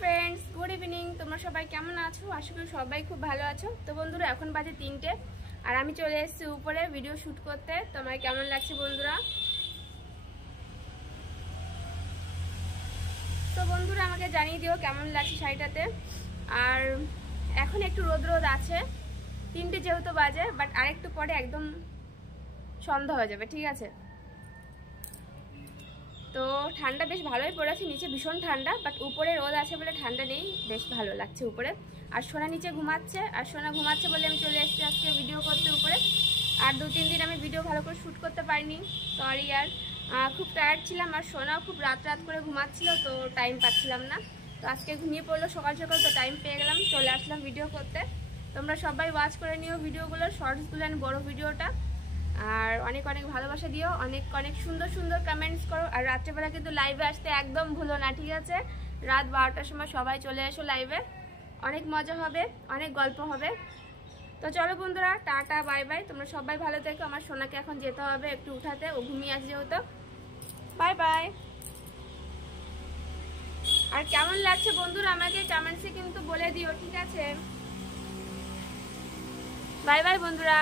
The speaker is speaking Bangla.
Friends, good evening. তোমরা সবাই কেমন আছো? আশা করি সবাই খুব ভালো আছো। তো বন্ধুরা, এখন বাজে 3টে আর আমি চলে এসেছি উপরে ভিডিও শ্যুট করতে। তোমার কেমন লাগছে বন্ধুরা? তো বন্ধুরা, আমাকে জানিয়ে দিও কেমন লাগছে শাড়িটাতে। আর এখন একটু রোদ রোদ আছে, 3টে যেহেতু বাজে, বাট আরেকটু পরে একদম সন্ধ্যা হয়ে যাবে, ঠিক আছে? তো ঠান্ডা বেশ ভালোই পড়েছে, নিচে ভীষণ ঠান্ডা, বাট উপরে রোদ আছে বলে ঠান্ডা নেই, বেশ ভালো লাগছে উপরে। আর সোনা নিচে ঘুমাচ্ছে, আর সোনা ঘুমাচ্ছে বলে আমি চলে এসেছি আজকে ভিডিও করতে উপরে। আর 2-3 দিন আমি ভিডিও ভালো করে শ্যুট করতে পারিনি, সরি। আর খুব টায়ার্ড ছিলাম, আর সোনা খুব রাত করে ঘুমাচ্ছিল, তো টাইম পাচ্ছিলাম না। তো আজকে ঘুমিয়ে পড়লো সকাল সকাল, তো টাইম পেয়ে গেলাম, চলে আসলাম ভিডিও করতে। তোমরা সবাই ওয়াচ করে নিও ভিডিওগুলো, শর্টসগুলো আর বড় ভিডিওটা। আর অনেক অনেক ভালোবাসা দিও, অনেক অনেক সুন্দর সুন্দর কমেন্টস করো। আর রাত্রেবেলা কিন্তু লাইভে আসতে একদম ভুলো না, ঠিক আছে? রাত 12টার সময় সবাই চলে এসো লাইভে, অনেক মজা হবে, অনেক গল্প হবে। তো চলো বন্ধুরা, টাটা বাই বাই। তোমরা সবাই ভালো থেকো। আমার সোনাকে এখন যেতে হবে একটু উঠাতে, ও ঘুমিয়ে আছে যেহেতু। Bye bye. আর কেমন লাগছে বন্ধুরা আমাকে কমেন্টসে কিন্তু বলে দিও, ঠিক আছে? বাই বাই বন্ধুরা।